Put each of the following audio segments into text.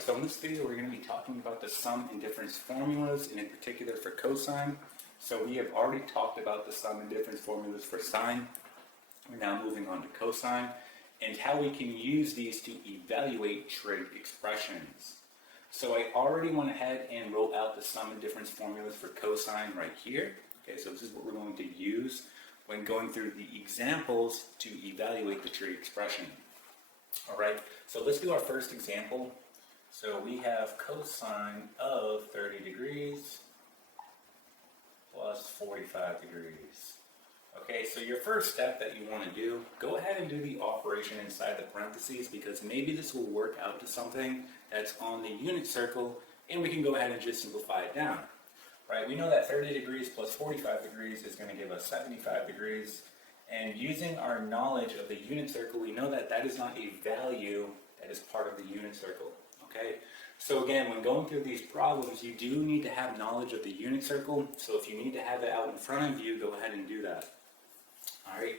Alright, so in this video we're going to be talking about the sum and difference formulas, and in particular for cosine. So we have already talked about the sum and difference formulas for sine. We're now moving on to cosine, and how we can use these to evaluate trig expressions. So I already went ahead and wrote out the sum and difference formulas for cosine right here. Okay, so this is what we're going to use when going through the examples to evaluate the trig expression. Alright, so let's do our first example. So we have cosine of 30 degrees plus 45 degrees. Okay, so your first step that you want to do, go ahead and do the operation inside the parentheses, because maybe this will work out to something that's on the unit circle, and we can go ahead and just simplify it down. Right, we know that 30 degrees plus 45 degrees is going to give us 75 degrees, and using our knowledge of the unit circle, we know that that is not a value that is part of the unit circle. Okay, so again, when going through these problems, you do need to have knowledge of the unit circle. So if you need to have it out in front of you, go ahead and do that. Alright,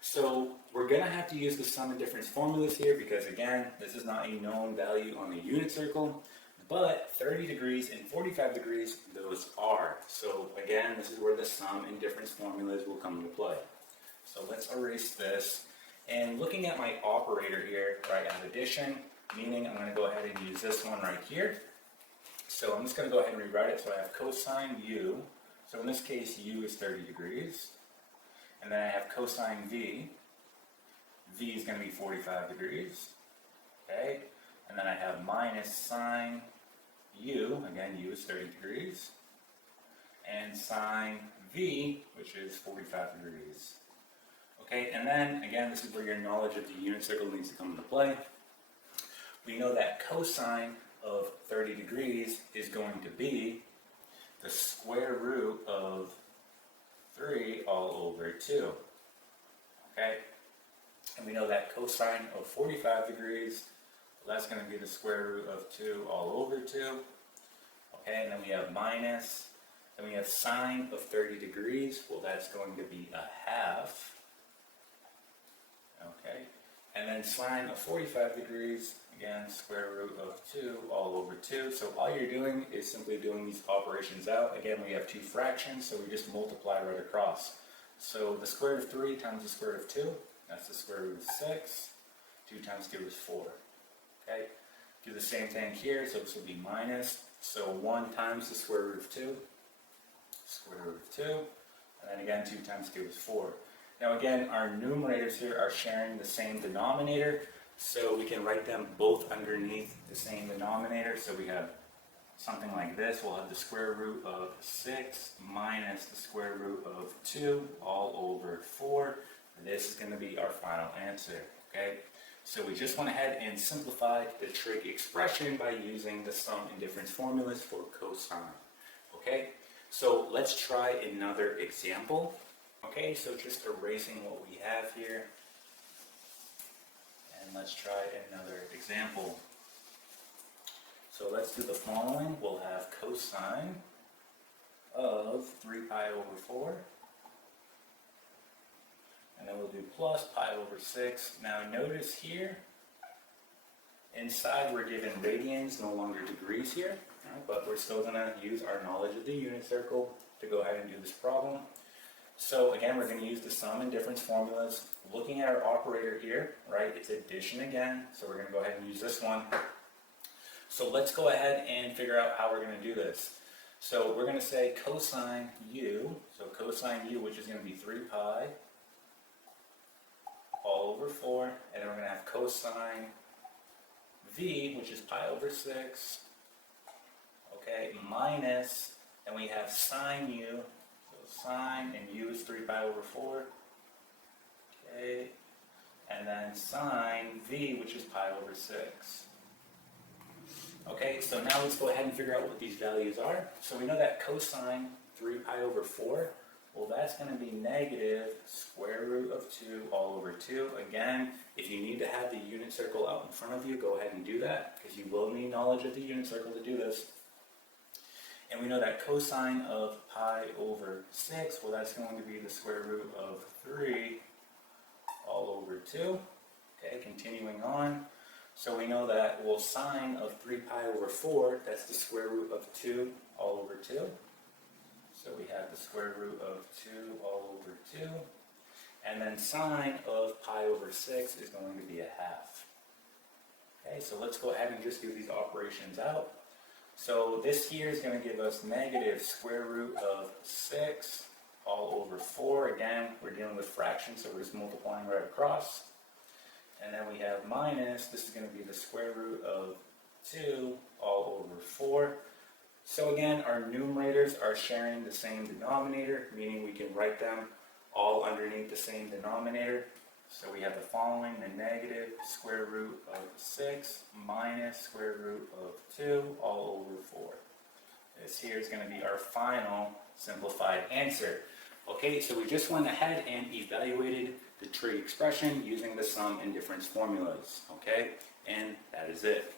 so we're going to have to use the sum and difference formulas here, because again, this is not a known value on the unit circle, but 30 degrees and 45 degrees, those are. So again, this is where the sum and difference formulas will come into play. So let's erase this. And looking at my operator here, right, I have addition, meaning I'm going to go ahead and use this one right here. So I'm just going to go ahead and rewrite it. So I have cosine u. So in this case, u is 30 degrees. And then I have cosine v. V is going to be 45 degrees. Okay. And then I have minus sine u. Again, u is 30 degrees. And sine v, which is 45 degrees. Okay, and then again, this is where your knowledge of the unit circle needs to come into play. We know that cosine of 30 degrees is going to be the square root of 3 all over 2. Okay, and we know that cosine of 45 degrees, well, that's going to be the square root of 2 all over 2. Okay, and then we have minus, then we have sine of 30 degrees, well, that's going to be a half. Okay, and then sine of 45 degrees, again, square root of 2 all over 2. So all you're doing is simply doing these operations out. Again, we have two fractions, so we just multiply right across. So the square root of 3 times the square root of 2, that's the square root of 6. 2 times 2 is 4. Okay, do the same thing here, so this will be minus. So 1 times the square root of 2, square root of 2, and then again 2 times 2 is 4. Now again, our numerators here are sharing the same denominator, so we can write them both underneath the same denominator. So we have something like this. We'll have the square root of 6 minus the square root of 2 all over 4. This is going to be our final answer. Okay, so we just went ahead and simplified the trig expression by using the sum and difference formulas for cosine. Okay, so let's try another example. Okay, so just erasing what we have here, and let's try another example. So let's do the following. We'll have cosine of 3 pi over 4, and then we'll do plus pi over 6. Now notice here, inside we're given radians, no longer degrees here, right, but we're still going to use our knowledge of the unit circle to go ahead and do this problem. So again, we're going to use the sum and difference formulas. Looking at our operator here, right, it's addition again, so we're going to go ahead and use this one. So let's go ahead and figure out how we're going to do this. So we're going to say cosine u, so cosine u, which is going to be 3 pi all over 4, and then we're going to have cosine v, which is pi over 6, okay, minus, and we have sine u. Sine, and u is 3 pi over 4, okay, and then sine v, which is pi over 6. Okay, so now let's go ahead and figure out what these values are. So we know that cosine 3 pi over 4, well, that's going to be negative square root of 2 all over 2. Again, if you need to have the unit circle out in front of you, go ahead and do that, because you will need knowledge of the unit circle to do this. And we know that cosine of pi over 6, well, that's going to be the square root of 3 all over 2. Okay, continuing on. So we know that, well, sine of 3 pi over 4, that's the square root of 2 all over 2. So we have the square root of 2 all over 2. And then sine of pi over 6 is going to be a half. Okay, so let's go ahead and just do these operations out. So this here is going to give us negative square root of 6 all over 4. Again, we're dealing with fractions, so we're just multiplying right across. And then we have minus, this is going to be the square root of 2 all over 4. So again, our numerators are sharing the same denominator, meaning we can write them all underneath the same denominator. So we have the following, the negative square root of 6 minus square root of 2 all over 4. This here is going to be our final simplified answer. Okay, so we just went ahead and evaluated the trig expression using the sum and difference formulas. Okay, and that is it.